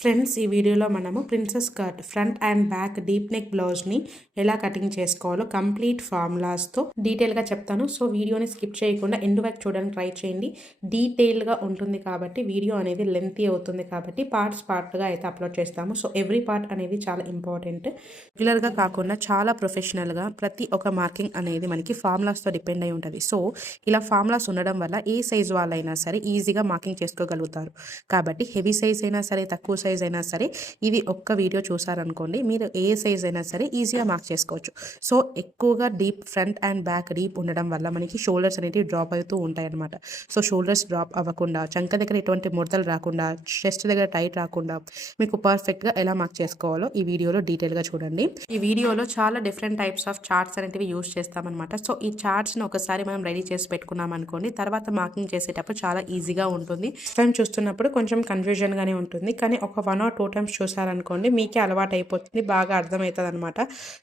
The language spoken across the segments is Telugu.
ఫ్రెండ్స్, ఈ వీడియోలో మనము princess cut front and back deep neck బ్లౌజ్ని ఎలా కటింగ్ చేసుకోవాలో కంప్లీట్ ఫార్ములాస్తో డీటెయిల్గా చెప్తాను. సో వీడియోని స్కిప్ చేయకుండా ఎండ్ వరకు చూడడానికి ట్రై చేయండి. డీటెయిల్గా ఉంటుంది కాబట్టి వీడియో అనేది లెంతీ అవుతుంది కాబట్టి పార్ట్గా అయితే అప్లోడ్ చేస్తాము. సో ఎవ్రీ పార్ట్ అనేది చాలా ఇంపార్టెంట్. రెగ్యులర్గా కాకుండా చాలా ప్రొఫెషనల్గా ప్రతి ఒక్క మార్కింగ్ అనేది మనకి ఫార్ములాస్తో డిపెండ్ అయి ఉంటుంది. సో ఇలా ఫార్ములాస్ ఉండడం వల్ల ఏ సైజ్ వాళ్ళైనా సరే ఈజీగా మార్కింగ్ చేసుకోగలుగుతారు. కాబట్టి హెవీ సైజ్ అయినా సరే, తక్కువ సైజ్ అయినా సరే, ఇది ఒక్క వీడియో చూసారనుకోండి, మీరు ఏ సైజ్ అయినా సరే ఈజీగా మార్క్ చేసుకోవచ్చు. సో ఎక్కువగా deep front and back deep ఉండడం వల్ల మనకి షోల్డర్స్ అనేవి డ్రాప్ అవుతూ ఉంటాయి అనమాట. సో షోల్డర్స్ డ్రాప్ అవ్వకుండా, చంక దగ్గర ఎటువంటి ముడతలు రాకుండా, చెస్ట్ దగ్గర టైట్ రాకుండా మీకు పర్ఫెక్ట్గా ఎలా మార్క్ చేసుకోవాలో ఈ వీడియోలో డీటెయిల్గా చూడండి. ఈ వీడియోలో చాలా డిఫరెంట్ టైప్స్ ఆఫ్ చార్ట్స్ అనేవి యూజ్ చేస్తామన్నమాట. సో ఈ చార్ట్స్ని ఒకసారి మనం రెడీ చేసి పెట్టుకున్నాం అనుకోండి, తర్వాత మార్కింగ్ చేసేటప్పుడు చాలా ఈజీగా ఉంటుంది. టైం చూస్తున్నప్పుడు కొంచెం కన్ఫ్యూజన్గానే ఉంటుంది, కానీ ఒక 1 or 2 టైమ్స్ చూసారనుకోండి మీకే అలవాటు అయిపోతుంది, బాగా అర్థమవుతుంది అనమాట.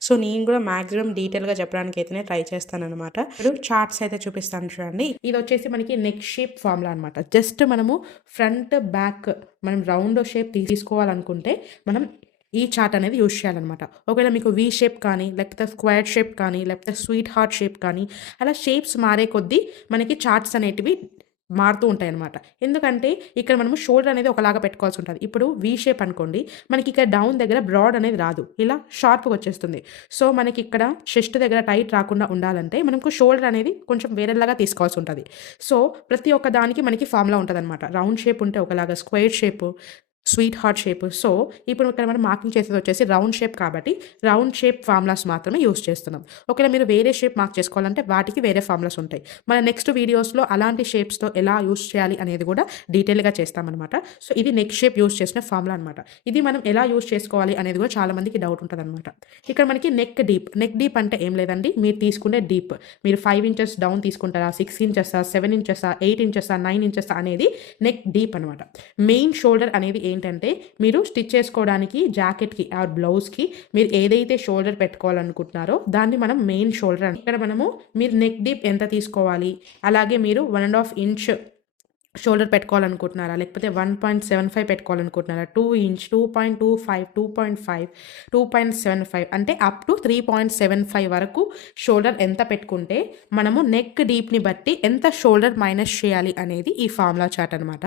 సో నేను కూడా మ్యాక్సిమం డీటెయిల్గా చెప్పడానికి అయితేనే ట్రై చేస్తాను అనమాట. ఇప్పుడు చార్ట్స్ అయితే చూపిస్తాను చూడండి. ఇది వచ్చేసి మనకి నెక్ షేప్ ఫార్ములా అనమాట. జస్ట్ మనము ఫ్రంట్ బ్యాక్ మనం రౌండ్ షేప్ తీసుకోవాలనుకుంటే మనం ఈ చార్ట్ అనేది యూజ్ చేయాలన్నమాట. ఒకవేళ మీకు వీ షేప్ కానీ, లేకపోతే స్క్వేర్ షేప్ కానీ, లేకపోతే స్వీట్ హార్ట్ షేప్ కానీ, అలా షేప్స్ మారే కొద్దీ మనకి చార్ట్స్ అనేటివి మారుతూ ఉంటాయి అనమాట. ఎందుకంటే ఇక్కడ మనము షోల్డర్ అనేది ఒకలాగా పెట్టుకోవాల్సి ఉంటుంది. ఇప్పుడు వీ షేప్ అనుకోండి, మనకి ఇక్కడ డౌన్ దగ్గర బ్రాడ్ అనేది రాదు, ఇలా షార్ప్గా వచ్చేస్తుంది. సో మనకి ఇక్కడ చెస్ట్ దగ్గర టైట్ రాకుండా ఉండాలంటే మనకు షోల్డర్ అనేది కొంచెం వేరేలాగా తీసుకోవాల్సి ఉంటుంది. సో ప్రతి ఒక్క దానికి మనకి ఫార్ములా ఉంటుంది అనమాట. రౌండ్ షేప్ ఉంటే ఒకలాగా, square shape, sweet heart shape. So ఇప్పుడు ఇక్కడ మనం మార్కింగ్ చేసేది వచ్చేసి రౌండ్ షేప్ కాబట్టి రౌండ్ షేప్ ఫార్ములాస్ మాత్రమే యూస్ చేస్తున్నాం. ఒకవేళ మీరు వేరే షేప్ మార్క్ చేసుకోవాలంటే వాటికి వేరే ఫార్ములాస్ ఉంటాయి. మన నెక్స్ట్ వీడియోస్లో అలాంటి షేప్స్తో ఎలా యూస్ చేయాలి అనేది కూడా డీటెయిల్గా చేస్తామన్నమాట. సో ఇది నెక్స్ట్ షేప్ యూస్ చేసిన ఫార్ములా అనమాట. ఇది మనం ఎలా యూస్ చేసుకోవాలి అనేది కూడా చాలా మందికి డౌట్ ఉంటుంది అనమాట. ఇక్కడ మనకి నెక్ డీప్ అంటే ఏం లేదండి, మీరు తీసుకునే డీప్. మీరు 5 ఇంచెస్ డౌన్ తీసుకుంటారా, 6 ఇంచెసా, 7 ఇంచెసా, 8 ఇంచెసా, 9 ఇంచెసా అనేది నెక్ డీప్ అనమాట. మెయిన్ షోల్డర్ అనేది ఏంటంటే మీరు స్టిచ్ చేసుకోవడానికి జాకెట్కి ఆర్ బ్లౌజ్కి మీరు ఏదైతే షోల్డర్ పెట్టుకోవాలనుకుంటున్నారో దాన్ని మనం మెయిన్ షోల్డర్ అని. ఇక్కడ మనము మీరు నెక్ డీప్ ఎంత తీసుకోవాలి, అలాగే మీరు 1.5 ఇంచ్ షోల్డర్ పెట్టుకోవాలనుకుంటున్నారా, లేకపోతే 1.75 పెట్టుకోవాలనుకుంటున్నారా, 2 ఇంచ్, 2.25, 2.5, 2.75 అంటే అప్ టు 3.75 వరకు షోల్డర్ ఎంత పెట్టుకుంటే మనము నెక్ డీప్ని బట్టి ఎంత షోల్డర్ మైనస్ చేయాలి అనేది ఈ ఫార్ములా చార్ట్ అనమాట.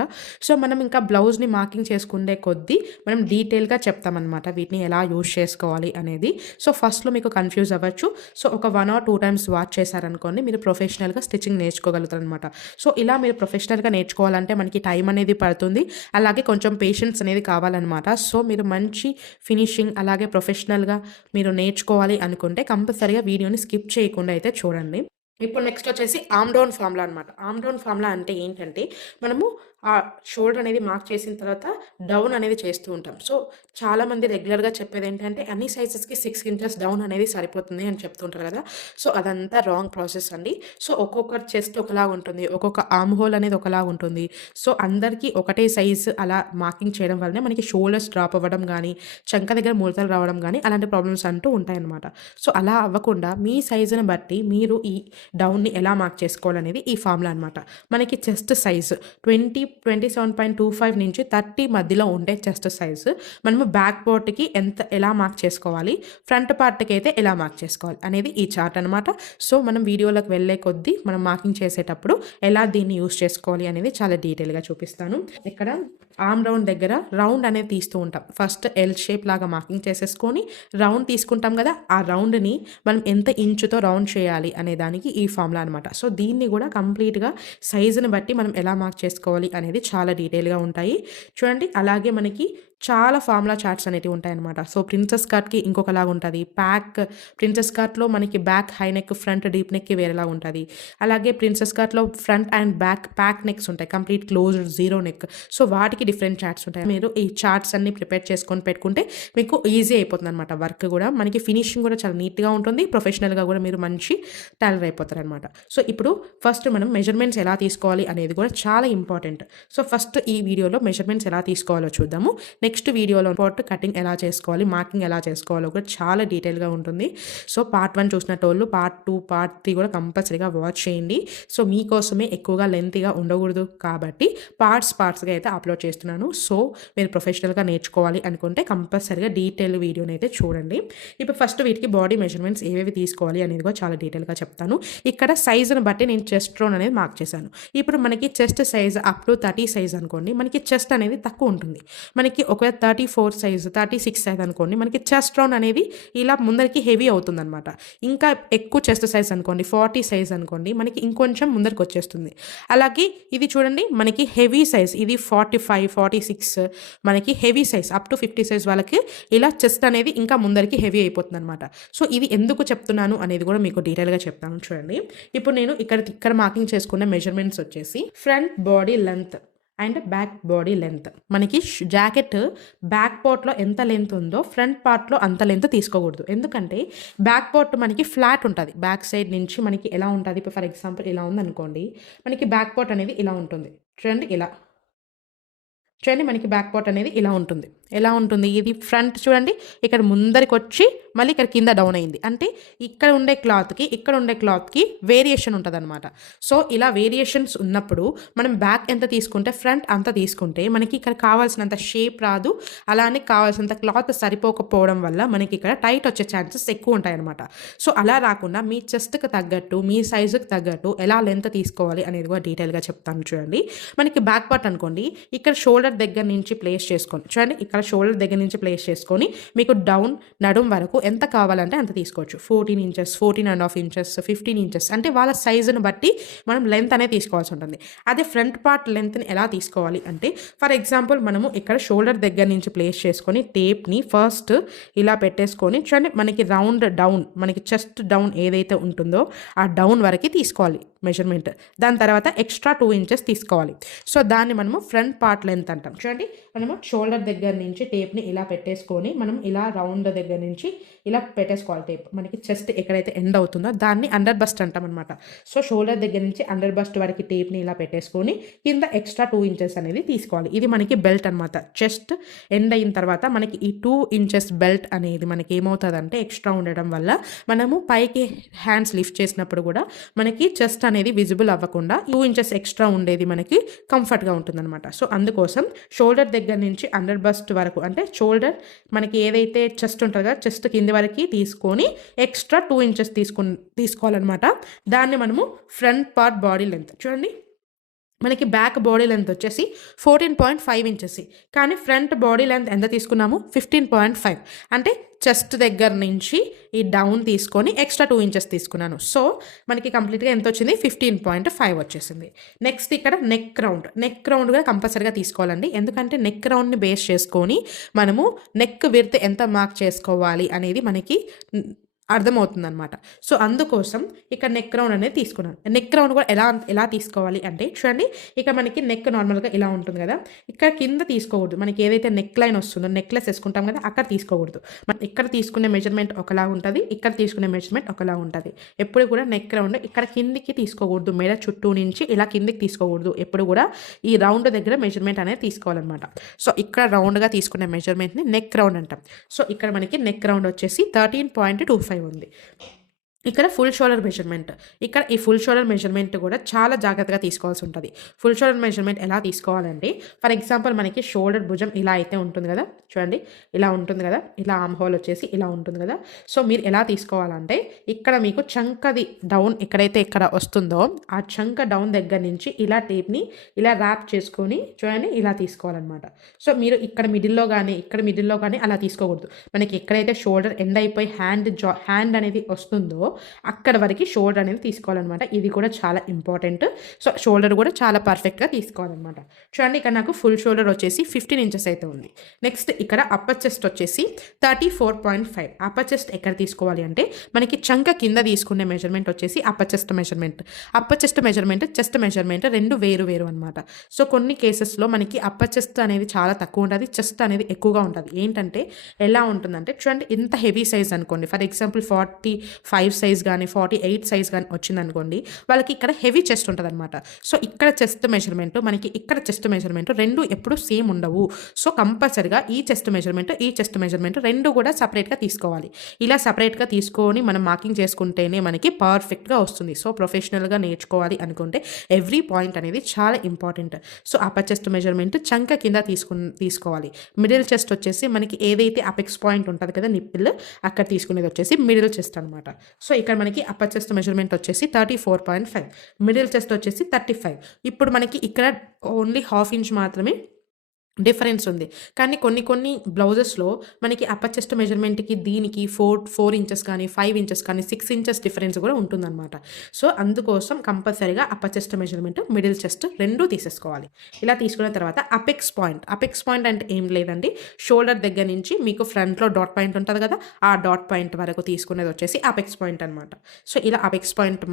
సో మనం ఇంకా బ్లౌజ్ని మార్కింగ్ చేసుకునే కొద్దీ మనం డీటెయిల్గా చెప్తామన్నమాట వీటిని ఎలా యూజ్ చేసుకోవాలి అనేది. సో ఫస్ట్లో మీకు కన్ఫ్యూజ్ అవ్వచ్చు. సో ఒక 1 or 2 టైమ్స్ వాచ్ చేశారనుకోండి, మీరు ప్రొఫెషనల్గా స్టిచ్చింగ్ నేర్చుకోగలుగుతారు అనమాట. సో ఇలా మీరు ప్రొఫెషనల్గా నేర్చుకోవాలంటే మనకి టైం అనేది పడుతుంది, అలాగే కొంచెం పేషెన్స్ అనేది కావాలన్నమాట. సో మీరు మంచి ఫినిషింగ్ అలాగే ప్రొఫెషనల్గా మీరు నేర్చుకోవాలి అనుకుంటే కంపల్సరీగా వీడియోని స్కిప్ చేయకుండా అయితే చూడండి. ఇప్పుడు నెక్స్ట్ వచ్చేసి ఆమ్ డౌన్ ఫార్ములా అనమాట. ఆమ్ డౌన్ ఫార్ములా అంటే ఏంటంటే మనము ఆ షోల్డర్ అనేది మార్క్ చేసిన తర్వాత డౌన్ అనేది చేస్తూ ఉంటాం. సో చాలామంది రెగ్యులర్గా చెప్పేది ఏంటంటే అన్ని సైజెస్కి 6 ఇంచెస్ డౌన్ అనేది సరిపోతుంది అని చెప్తుంటారు కదా. సో అదంతా రాంగ్ ప్రాసెస్ అండి. సో ఒక్కొక్క చెస్ట్ ఒకలాగా ఉంటుంది, ఒక్కొక్క ఆర్మ్ హోల్ అనేది ఒకలాగా ఉంటుంది. సో అందరికీ ఒకటే సైజు అలా మార్కింగ్ చేయడం వల్లనే మనకి షోల్డర్స్ డ్రాప్ అవ్వడం కానీ, చంక దగ్గర ముడతలు రావడం కానీ అలాంటి ప్రాబ్లమ్స్ అంటూ ఉంటాయన్నమాట. సో అలా అవ్వకుండా మీ సైజుని బట్టి మీరు ఈ డౌన్ని ఎలా మార్క్ చేసుకోవాలనేది ఈ ఫార్ములా అనమాట. మనకి చెస్ట్ సైజు 27.25 నుంచి 30 మధ్యలో ఉండే చెస్ట్ సైజు మనము బ్యాక్ పార్ట్కి ఎలా మార్క్ చేసుకోవాలి, ఫ్రంట్ పార్ట్కి అయితే ఎలా మార్క్ చేసుకోవాలి అనేది ఈ చార్ట్ అనమాట. సో మనం వీడియోలోకి వెళ్ళే కొద్దీ మనం మార్కింగ్ చేసేటప్పుడు ఎలా దీన్ని యూస్ చేసుకోవాలి అనేది చాలా డీటెయిల్గా చూపిస్తాను. ఇక్కడ ఆర్మ్ రౌండ్ దగ్గర రౌండ్ అనేది తీస్తూ ఉంటాం. ఫస్ట్ ఎల్ షేప్ లాగా మార్కింగ్ చేసేసుకొని రౌండ్ తీసుకుంటాం కదా, ఆ రౌండ్ని మనం ఎంత ఇంచుతో రౌండ్ చేయాలి అనే దానికి ఈ ఫార్ములా అనమాట. సో దీన్ని కూడా కంప్లీట్గా సైజుని బట్టి మనం ఎలా మార్క్ చేసుకోవాలి అనేది చాలా డీటెయిల్గా ఉంటాయి చూడండి. అలాగే మనకి చాలా ఫార్ములా చార్ట్స్ అనేవి ఉంటాయన్నమాట. సో ప్రిన్సెస్ కట్కి ఇంకొకలాగా ఉంటుంది, ప్రిన్సెస్ కట్లో మనకి back high neck, front deep నెక్కి వేరేలాగా ఉంటుంది. అలాగే ప్రిన్సెస్ కట్లో front and back pack necks ఉంటాయి, complete closed zero neck. So వాటికి డిఫరెంట్ చార్ట్స్ ఉంటాయి. మీరు ఈ చార్ట్స్ అన్ని ప్రిపేర్ చేసుకొని పెట్టుకుంటే మీకు ఈజీ అయిపోతుంది అనమాట. వర్క్ కూడా మనకి ఫినిషింగ్ కూడా చాలా నీట్గా ఉంటుంది, ప్రొఫెషనల్గా కూడా మీరు మంచి టైలర్ అయిపోతారు అనమాట. సో ఇప్పుడు ఫస్ట్ మనం మెజర్మెంట్స్ ఎలా తీసుకోవాలి అనేది కూడా చాలా ఇంపార్టెంట్. సో ఫస్ట్ ఈ వీడియోలో మెజర్మెంట్స్ ఎలా తీసుకోవాలో చూద్దాము. నెక్స్ట్ వీడియోలో పార్ట్ కటింగ్ ఎలా చేసుకోవాలి, మార్కింగ్ ఎలా చేసుకోవాలో కూడా చాలా డీటెయిల్గా ఉంటుంది. సో పార్ట్ 1 చూసినట్టోళ్ళు పార్ట్ 2 పార్ట్ 3 కూడా కంపల్సరీగా వాచ్ చేయండి. సో మీకోసమే ఎక్కువగా లెంతీగా ఉండకూడదు కాబట్టి పార్ట్స్గా అయితే అప్లోడ్ చేస్తున్నాను. సో మీరు ప్రొఫెషనల్గా నేర్చుకోవాలి అనుకుంటే కంపల్సరీగా డీటెయిల్ వీడియోని అయితే చూడండి. ఇప్పుడు ఫస్ట్ వీటికి బాడీ మెజర్మెంట్స్ ఏవేవి తీసుకోవాలి అనేది కూడా చాలా డీటెయిల్గా చెప్తాను. ఇక్కడ సైజును బట్టి నేను చెస్ట్ రౌండ్ అనేది మార్క్ చేశాను. ఇప్పుడు మనకి chest size up to 30 size అనుకోండి, మనకి చెస్ట్ అనేది తక్కువ ఉంటుంది. మనకి ఒకవేళ 34 సైజ్ 36 సైజ్ అనుకోండి, మనకి చెస్ట్ రౌండ్ అనేది ఇలా ముందరికి హెవీ అవుతుంది అనమాట. ఇంకా ఎక్కువ చెస్ట్ సైజ్ అనుకోండి 40 సైజ్ అనుకోండి, మనకి ఇంకొంచెం ముందరికి వచ్చేస్తుంది. అలాగే ఇది చూడండి, మనకి హెవీ సైజ్ ఇది 45 46 మనకి heavy size up to 50 size వాళ్ళకి ఇలా చెస్ట్ అనేది ఇంకా ముందరికి హెవీ అయిపోతుంది అనమాట. సో ఇది ఎందుకు చెప్తున్నాను అనేది కూడా మీకు డీటెయిల్గా చెప్తాను చూడండి. ఇప్పుడు నేను ఇక్కడ మార్కింగ్ చేసుకున్న మెజర్మెంట్స్ వచ్చేసి front body length and back body length. మనకి జాకెట్ బ్యాక్ పార్ట్లో ఎంత లెంత్ ఉందో ఫ్రంట్ పార్ట్లో అంత లెంత్ తీసుకోకూడదు. ఎందుకంటే బ్యాక్ పార్ట్ మనకి ఫ్లాట్ ఉంటుంది. బ్యాక్ సైడ్ నుంచి మనకి ఎలా ఉంటుంది, ఇప్పుడు ఫర్ ఎగ్జాంపుల్ ఇలా ఉందనుకోండి, మనకి బ్యాక్ పార్ట్ అనేది ఇలా ఉంటుంది చూడండి. చూడండి మనకి బ్యాక్ పార్ట్ అనేది ఇలా ఉంటుంది. ఎలా ఉంటుంది, ఇది ఫ్రంట్ చూడండి, ఇక్కడ ముందరికి వచ్చి మళ్ళీ ఇక్కడ కింద డౌన్ అయింది. అంటే ఇక్కడ ఉండే క్లాత్కి వేరియేషన్ ఉంటుంది అనమాట. సో ఇలా వేరియేషన్స్ ఉన్నప్పుడు మనం బ్యాక్ ఎంత తీసుకుంటే ఫ్రంట్ అంత తీసుకుంటే మనకి ఇక్కడ కావాల్సినంత షేప్ రాదు. అలానే కావాల్సినంత క్లాత్ సరిపోకపోవడం వల్ల మనకి ఇక్కడ టైట్ వచ్చే ఛాన్సెస్ ఎక్కువ ఉంటాయన్నమాట. సో అలా రాకుండా మీ చెస్ట్కి తగ్గట్టు మీ సైజుకి తగ్గట్టు ఎలా లెంత్ తీసుకోవాలి అనేది కూడా డీటెయిల్గా చెప్తాను చూడండి. మనకి బ్యాక్ పార్ట్ అనుకోండి, ఇక్కడ షోల్డర్ దగ్గర నుంచి ప్లేస్ చేసుకోండి. చూడండి ఇక్కడ షోల్డర్ దగ్గర నుంచి ప్లేస్ చేసుకొని మీకు డౌన్ నడుం వరకు ఎంత కావాలంటే అంత తీసుకోవచ్చు. 14 ఇంచెస్ 14.5 ఇంచెస్ 15 ఇంచెస్ అంటే వాళ్ళ సైజును బట్టి మనం లెంత్ అనేది తీసుకోవాల్సి ఉంటుంది. అదే ఫ్రంట్ పార్ట్ లెంత్ని ఎలా తీసుకోవాలి అంటే ఫర్ ఎగ్జాంపుల్ మనము ఇక్కడ షోల్డర్ దగ్గర నుంచి ప్లేస్ చేసుకొని టేప్ని ఫస్ట్ ఇలా పెట్టేసుకొని చూడండి మనకి రౌండ్ డౌన్ మనకి చెస్ట్ డౌన్ ఏదైతే ఉంటుందో ఆ డౌన్ వరకు తీసుకోవాలి మెజర్మెంట్. దాని తర్వాత ఎక్స్ట్రా 2 ఇంచెస్ తీసుకోవాలి. సో దాన్ని మనము ఫ్రంట్ పార్ట్ లెంత్ అంటాం. చూడండి మనము షోల్డర్ దగ్గర నుంచి టేప్ని ఇలా పెట్టేసుకొని మనం ఇలా రౌండ్ దగ్గర నుంచి ఇలా పెట్టేసుకోవాలి టేప్. మనకి చెస్ట్ ఎక్కడైతే ఎండ్ అవుతుందో దాన్ని అండర్ బస్ట్ అంటాం అనమాట. సో షోల్డర్ దగ్గర నుంచి అండర్ బస్ట్ వరకు టేప్ని ఇలా పెట్టేసుకొని కింద ఎక్స్ట్రా 2 ఇంచెస్ అనేది తీసుకోవాలి. ఇది మనకి బెల్ట్ అనమాట. చెస్ట్ ఎండ్ అయిన తర్వాత మనకి ఈ 2 ఇంచెస్ బెల్ట్ అనేది మనకి ఏమవుతుందంటే ఎక్స్ట్రా ఉండడం వల్ల మనము పైకి హ్యాండ్స్ లిఫ్ట్ చేసినప్పుడు కూడా మనకి చెస్ట్ అనేది విజిబుల్ అవ్వకుండా 2 ఇంచెస్ ఎక్స్ట్రా ఉండేది మనకి కంఫర్ట్గా ఉంటుంది అనమాట. సో అందుకోసం షోల్డర్ దగ్గర నుంచి అండర్ బస్ట్ వరకు అంటే షోల్డర్ మనకి ఏదైతే చెస్ట్ ఉంటుందో కదా చెస్ట్ కింది వరకు తీసుకొని ఎక్స్ట్రా 2 ఇంచెస్ తీసుకోవాలన్నమాట. దాన్ని మనము ఫ్రంట్ పార్ట్ బాడీ లెంత్. చూడండి మనకి బ్యాక్ బాడీ లెంత్ వచ్చేసి 14.5 ఇంచెస్, కానీ ఫ్రంట్ బాడీ లెంత్ ఎంత తీసుకున్నాము 15.5. అంటే చెస్ట్ దగ్గర నుంచి ఈ డౌన్ తీసుకొని ఎక్స్ట్రా 2 ఇంచెస్ తీసుకున్నాను. సో మనకి కంప్లీట్గా ఎంత వచ్చింది 15.5 వచ్చేసింది. నెక్స్ట్ ఇక్కడ నెక్ రౌండ్ కూడా కంపల్సరీగా తీసుకోవాలండి. ఎందుకంటే నెక్ రౌండ్ని బేస్ చేసుకొని మనము నెక్ విడ్త్ ఎంత మార్క్ చేసుకోవాలి అనేది మనకి అర్థమవుతుందన్నమాట. సో అందుకోసం ఇక్కడ నెక్ రౌండ్ అనేది తీసుకున్నాను. నెక్ రౌండ్ కూడా ఎలా తీసుకోవాలి అంటే చూడండి ఇక్కడ మనకి నెక్ నార్మల్గా ఇలా ఉంటుంది కదా, ఇక్కడ కింద తీసుకోకూడదు. మనకి ఏదైతే నెక్ లైన్ వస్తుందో నెక్లెస్ వేసుకుంటాం కదా అక్కడ తీసుకోకూడదు. మనం ఇక్కడ తీసుకునే మెజర్మెంట్ ఒకలా ఉంటుంది, ఇక్కడ తీసుకునే మెజర్మెంట్ ఒకలా ఉంటుంది. ఎప్పుడు కూడా నెక్ రౌండ్ ఇక్కడ కిందికి తీసుకోకూడదు, మెడ చుట్టూ నుంచి ఇలా కిందికి తీసుకోకూడదు. ఎప్పుడు కూడా ఈ రౌండ్ దగ్గర మెజర్మెంట్ అనేది తీసుకోవాలన్నమాట. సో ఇక్కడ రౌండ్గా తీసుకునే మెజర్మెంట్ని నెక్ రౌండ్ అంటాం. సో ఇక్కడ మనకి నెక్ రౌండ్ వచ్చేసి 13.25 ఉంది. ఇక్కడ ఫుల్ షోల్డర్ మెజర్మెంట్, ఇక్కడ ఈ ఫుల్ షోల్డర్ మెజర్మెంట్ కూడా చాలా జాగ్రత్తగా తీసుకోవాల్సి ఉంటుంది. ఫుల్ షోల్డర్ మెజర్మెంట్ ఎలా తీసుకోవాలంటే ఫర్ ఎగ్జాంపుల్ మనకి షోల్డర్ భుజం ఇలా అయితే ఉంటుంది కదా, చూడండి ఇలా ఉంటుంది కదా, ఇలా ఆర్మ్ హోల్ వచ్చేసి ఇలా ఉంటుంది కదా. సో మీరు ఎలా తీసుకోవాలంటే ఇక్కడ మీకు చంకది డౌన్ ఎక్కడైతే ఇక్కడ వస్తుందో ఆ చంక డౌన్ దగ్గర నుంచి ఇలా టేప్ని ఇలా ర్యాప్ చేసుకొని చూడండి ఇలా తీసుకోవాలన్నమాట. సో మీరు ఇక్కడ మిడిల్లో కానీ అలా తీసుకోకూడదు. మనకి ఎక్కడైతే షోల్డర్ ఎండ్ అయిపోయి హ్యాండ్ అనేది వస్తుందో అక్కడ వరకు షోల్డర్ అనేది తీసుకోవాలన్నమాట. ఇది కూడా చాలా ఇంపార్టెంట్. సో షోల్డర్ కూడా చాలా పర్ఫెక్ట్గా తీసుకోవాలన్నమాట. చూడండి ఇక్కడ నాకు ఫుల్ షోల్డర్ వచ్చేసి 15 ఇంచెస్ అయితే ఉంది. నెక్స్ట్ ఇక్కడ అప్పర్ చెస్ట్ వచ్చేసి 34.5. అప్పర్ చెస్ట్ ఎక్కడ తీసుకోవాలి అంటే మనకి చంక కింద తీసుకునే మెజర్మెంట్ వచ్చేసి upper chest measurement chest measurement రెండు వేరు అనమాట. సో కొన్ని కేసెస్లో మనకి అప్పర్ చెస్ట్ అనేది చాలా తక్కువ ఉంటుంది, చెస్ట్ అనేది ఎక్కువగా ఉంటుంది. ఏంటంటే ఎలా ఉంటుందంటే చూడండి ఇంత హెవీ సైజ్ అనుకోండి, ఫర్ ఎగ్జాంపుల్ 45 సైజ్ కానీ 48 సైజ్ కానీ వచ్చిందనుకోండి, వాళ్ళకి ఇక్కడ హెవీ చెస్ట్ ఉంటుంది అనమాట. సో ఇక్కడ చెస్ట్ మెజర్మెంట్ మనకి ఇక్కడ చెస్ట్ మెజర్మెంట్ రెండు ఎప్పుడు సేమ్ ఉండవు. సో కంపల్సరిగా ఈ చెస్ట్ మెజర్మెంట్ రెండు కూడా సపరేట్గా తీసుకోవాలి. ఇలా సపరేట్గా తీసుకొని మనం మార్కింగ్ చేసుకుంటేనే మనకి పర్ఫెక్ట్గా వస్తుంది. సో ప్రొఫెషనల్గా నేర్చుకోవాలి అనుకుంటే ఎవ్రీ పాయింట్ అనేది చాలా important. So upper chest measurement చంక కింద తీసుకోవాలి. మిడిల్ చెస్ట్ వచ్చేసి మనకి ఏదైతే అపెక్స్ పాయింట్ ఉంటుంది కదా నిప్పిల్, అక్కడ తీసుకునేది వచ్చేసి మిడిల్ చెస్ట్ అనమాట. సో ఇక్కడ మనకి అప్పర్ చెస్ట్ మెజర్మెంట్ వచ్చేసి 34.5, మిడిల్ చెస్ట్ వచ్చేసి 35. ఇప్పుడు మనకి ఇక్కడ ఓన్లీ ½ ఇంచ్ మాత్రమే డిఫరెన్స్ ఉంది. కానీ కొన్ని బ్లౌజెస్లో మనకి అప్పర్ చెస్ట్ మెజర్మెంట్కి దీనికి 4 ఇంచెస్ కానీ 5 ఇంచెస్ కానీ 6 ఇంచెస్ డిఫరెన్స్ కూడా ఉంటుందన్నమాట. సో అందుకోసం కంపల్సరీగా upper chest measurement middle chest రెండూ తీసేసుకోవాలి. ఇలా తీసుకున్న తర్వాత అపెక్స్ పాయింట్ అంటే ఏం లేదండి, షోల్డర్ దగ్గర నుంచి మీకు ఫ్రంట్లో డాట్ పాయింట్ ఉంటుంది కదా, ఆ డాట్ పాయింట్ వరకు తీసుకునేది వచ్చేసి అపెక్స్ పాయింట్ అనమాట. సో ఇలా అపెక్స్ పాయింట్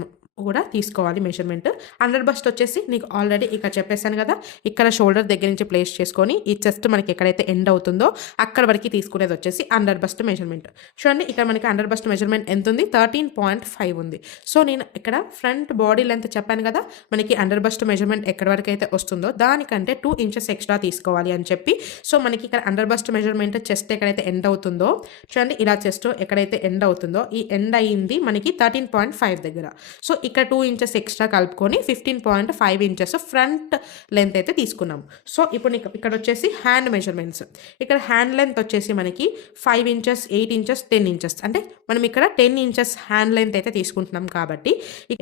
కూడా తీసుకోవాలి మెజర్మెంట్. అండర్ బస్ట్ వచ్చేసి నీకు ఆల్రెడీ ఇక్కడ చెప్పేసాను కదా, ఇక్కడ షోల్డర్ దగ్గర నుంచి ప్లేస్ చేసుకొని ఈ చెస్ట్ మనకి ఎక్కడైతే ఎండ్ అవుతుందో అక్కడ వరకు తీసుకునేది వచ్చేసి అండర్ బస్ట్ మెజర్మెంట్. చూడండి ఇక్కడ మనకి అండర్ బస్ట్ మెజర్మెంట్ ఎంత ఉంది, 13.5 ఉంది. సో నేను ఇక్కడ ఫ్రంట్ బాడీ లెంత్ చెప్పాను కదా, మనకి అండర్ బస్ట్ మెజర్మెంట్ ఎక్కడి వరకు అయితే వస్తుందో దానికంటే 2 ఇంచెస్ ఎక్స్ట్రా తీసుకోవాలి అని చెప్పి, సో మనకి ఇక్కడ అండర్ బస్ట్ మెజర్మెంట్ చెస్ట్ ఎక్కడైతే ఎండ్ అవుతుందో చూడండి, ఇలా చెస్ట్ ఎక్కడైతే ఎండ్ అవుతుందో ఈ ఎండ్ అయ్యింది మనకి 13.5 దగ్గర. సో ఇక్కడ 2 ఇంచెస్ ఎక్స్ట్రా కలుపుకొని 15.5 ఇంచెస్ ఫ్రంట్ లెంత్ అయితే తీసుకున్నాం. సో ఇప్పుడు ఇక్కడ వచ్చేసి హ్యాండ్ మెజర్మెంట్స్. ఇక్కడ హ్యాండ్ లెంత్ వచ్చేసి మనకి 5 ఇంచెస్ 8 ఇంచెస్ 10 ఇంచెస్, అంటే మనం ఇక్కడ 10 ఇంచెస్ హ్యాండ్ లెంత్ అయితే తీసుకుంటున్నాం కాబట్టి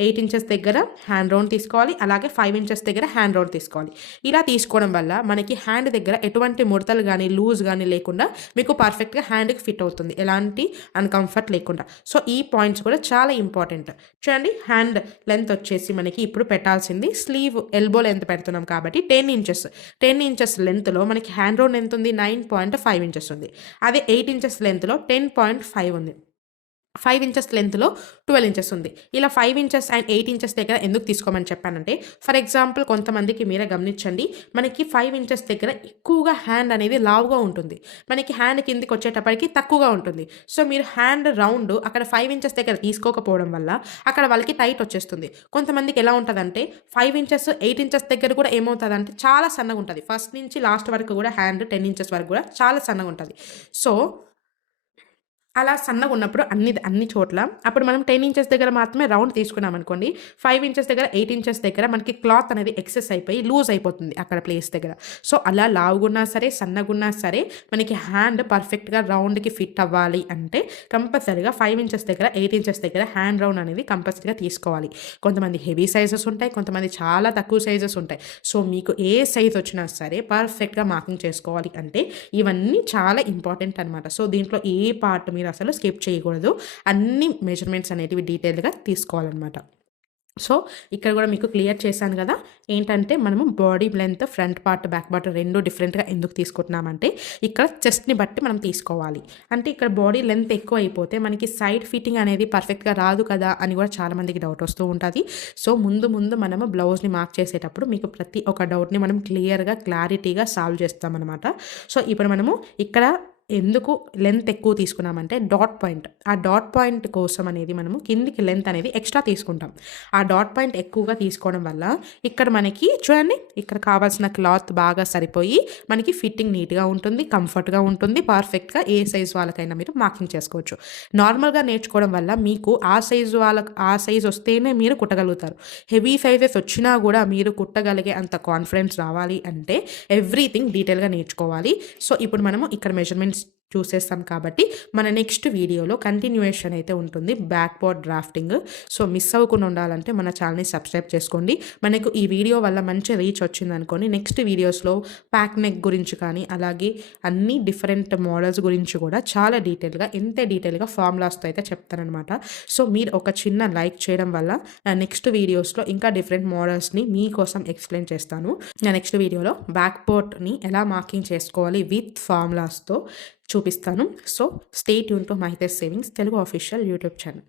8 ఇంచెస్ దగ్గర హ్యాండ్ రౌండ్ తీసుకోవాలి, అలాగే 5 ఇంచెస్ దగ్గర హ్యాండ్ రౌండ్ తీసుకోవాలి. ఇలా తీసుకోవడం వల్ల మనకి హ్యాండ్ దగ్గర ఎటువంటి ముడతలు కానీ లూజ్ కానీ లేకుండా మీకు పర్ఫెక్ట్గా హ్యాండ్కి ఫిట్ అవుతుంది, ఎలాంటి అన్కంఫర్ట్ లేకుండా. సో ఈ పాయింట్స్ కూడా చాలా ఇంపార్టెంట్. చూడండి హ్యాండ్ లెంత్ వచ్చేసి మనకి ఇప్పుడు పెట్టాల్సింది స్లీవ్ ఎల్బో లెంత్ పెడుతున్నాం కాబట్టి 10 ఇంచెస్ లెంత్లో మనకి హ్యాండ్ రౌండ్ ఎంత ఉంది, 9.5 ఇంచెస్ ఉంది. అదే 8 ఇంచెస్ లెంత్లో 10.5 ఉంది. 5 ఇంచెస్ లెంత్లో 12 ఇంచెస్ ఉంది. ఇలా 5 ఇంచెస్ అండ్ 8 ఇంచెస్ దగ్గర ఎందుకు తీసుకోమని చెప్పానంటే, ఫర్ ఎగ్జాంపుల్ కొంతమందికి మీరే గమనించండి, మనకి 5 ఇంచెస్ దగ్గర ఎక్కువగా హ్యాండ్ అనేది లావుగా ఉంటుంది, మనకి హ్యాండ్ కిందికి వచ్చేటప్పటికి తక్కువగా ఉంటుంది. సో మీరు హ్యాండ్ రౌండ్ అక్కడ 5 ఇంచెస్ దగ్గర తీసుకోకపోవడం వల్ల అక్కడ వాళ్ళకి టైట్ వచ్చేస్తుంది. కొంతమందికి ఎలా ఉంటుందంటే 5 ఇంచెస్ 8 ఇంచెస్ దగ్గర కూడా ఏమవుతుందంటే చాలా సన్నగా ఉంటుంది, ఫస్ట్ నుంచి లాస్ట్ వరకు కూడా హ్యాండ్ 10 ఇంచెస్ వరకు కూడా చాలా సన్నగా ఉంటుంది. సో అలా సన్నగా ఉన్నప్పుడు అన్ని చోట్ల అప్పుడు మనం 10 ఇంచెస్ దగ్గర మాత్రమే రౌండ్ తీసుకున్నాం అనుకోండి, 5 ఇంచెస్ దగ్గర 8 ఇంచెస్ దగ్గర మనకి క్లాత్ అనేది ఎక్సెస్ అయిపోయి లూజ్ అయిపోతుంది అక్కడ ప్లేస్ దగ్గర. సో అలా లావుగున్నా సరే సన్నగున్నా సరే మనకి హ్యాండ్ పర్ఫెక్ట్గా రౌండ్కి ఫిట్ అవ్వాలి అంటే కంపల్సరీగా 5 ఇంచెస్ దగ్గర 8 ఇంచెస్ దగ్గర హ్యాండ్ రౌండ్ అనేది కంపల్సరీగా తీసుకోవాలి. కొంతమంది హెవీ సైజెస్ ఉంటాయి, కొంతమంది చాలా తక్కువ సైజెస్ ఉంటాయి. సో మీకు ఏ సైజ్ వచ్చినా సరే పర్ఫెక్ట్గా మార్కింగ్ చేసుకోవాలి అంటే ఇవన్నీ చాలా ఇంపార్టెంట్ అనమాట. సో దీంట్లో ఏ పార్ట్ మీరు అసలు స్కిప్ చేయకూడదు, అన్ని మెజర్మెంట్స్ అనేటివి డీటెయిల్గా తీసుకోవాలన్నమాట. సో ఇక్కడ కూడా మీకు క్లియర్ చేశాను కదా, ఏంటంటే మనము body length front part back part రెండు డిఫరెంట్గా ఎందుకు తీసుకుంటున్నామంటే ఇక్కడ చెస్ట్ని బట్టి మనం తీసుకోవాలి. అంటే ఇక్కడ బాడీ లెంత్ ఎక్కువ అయిపోతే మనకి సైడ్ ఫిట్టింగ్ అనేది పర్ఫెక్ట్గా రాదు కదా అని కూడా చాలామందికి డౌట్ వస్తూ ఉంటుంది. సో ముందు మనము బ్లౌజ్ని మార్క్ చేసేటప్పుడు మీకు ప్రతి ఒక్క డౌట్ని మనం క్లారిటీగా సాల్వ్ చేస్తామన్నమాట. సో ఇప్పుడు మనము ఇక్కడ ఎందుకు లెంత్ ఎక్కువ తీసుకున్నామంటే డాట్ పాయింట్, ఆ డాట్ పాయింట్ కోసం అనేది మనము కిందికి లెంత్ అనేది ఎక్స్ట్రా తీసుకుంటాం. ఆ డాట్ పాయింట్ ఎక్కువగా తీసుకోవడం వల్ల ఇక్కడ మనకి చూడండి ఇక్కడ కావాల్సిన క్లాత్ బాగా సరిపోయి మనకి ఫిట్టింగ్ నీట్గా ఉంటుంది, కంఫర్ట్గా ఉంటుంది, పర్ఫెక్ట్గా ఏ సైజ్ వాళ్ళకైనా మీరు మార్కింగ్ చేసుకోవచ్చు. నార్మల్గా నేర్చుకోవడం వల్ల మీకు ఆ సైజ్ వస్తేనే మీరు కుట్టగలుగుతారు. హెవీ సైజెస్ వచ్చినా కూడా మీరు కుట్టగలిగే అంత కాన్ఫిడెన్స్ రావాలి అంటే ఎవ్రీథింగ్ డీటెయిల్గా నేర్చుకోవాలి. సో ఇప్పుడు మనము ఇక్కడ మెజర్మెంట్స్ చూసేస్తాం కాబట్టి మన నెక్స్ట్ వీడియోలో కంటిన్యూయేషన్ అయితే ఉంటుంది, back part drafting. So miss అవ్వకుండా ఉండాలంటే మన ఛానల్ని సబ్స్క్రైబ్ చేసుకోండి. మనకు ఈ వీడియో వల్ల మంచి రీచ్ వచ్చింది అనుకోని నెక్స్ట్ వీడియోస్లో ప్యాక్ నెక్ గురించి కానీ అలాగే అన్ని డిఫరెంట్ మోడల్స్ గురించి కూడా చాలా డీటెయిల్గా ఫార్ములాస్తో అయితే చెప్తానమాట. సో మీరు ఒక చిన్న లైక్ చేయడం వల్ల నా నెక్స్ట్ వీడియోస్లో ఇంకా డిఫరెంట్ మోడల్స్ని మీకోసం ఎక్స్ప్లెయిన్ చేస్తాను. నా నెక్స్ట్ వీడియోలో బ్యాక్ పార్ట్ని ఎలా మార్కింగ్ చేసుకోవాలి విత్ ఫార్ములాస్తో చూపిస్తాను. So stay tune to my Hitesh savings Telugu official YouTube channel.